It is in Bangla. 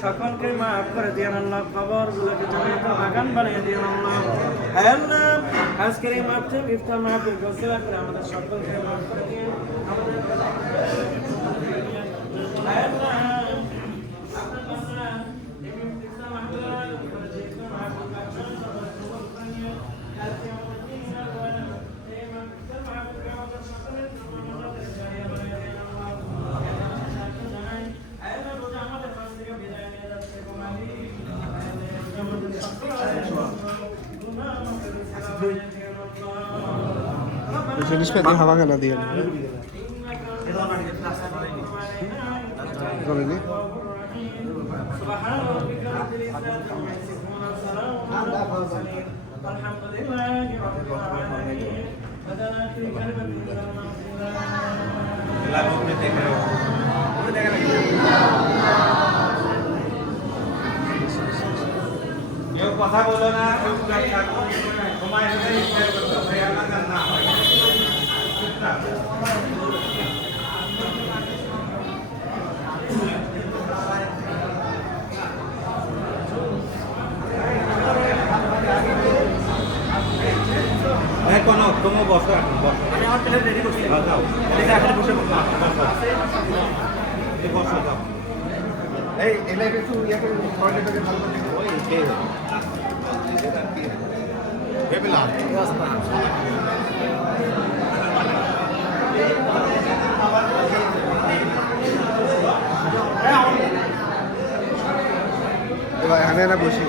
সকলকে মাফ করে দিয়েন আল্লাহ, কবর গুলোকে জান্নাতের বাগান বানিয়ে দিয়েন আল্লাহ। আল্লাহ আজকের এই মাহফিল ইফতার মাহফিল গোসল করে আমাদের সকলকে মাফ করে দিয়েন। জিনিস পেতে হাওয়া কেন দিয়ে করেনি কথা বলো না সময় না কোনো কোনো বসো এখন বসো রেডি করছি বসে বসো যাও এই এলাকা একটু ইয়ে করে টয়লেটে ভালো করে দেখো ওই কে বেবিলা এবার এখানে না বসি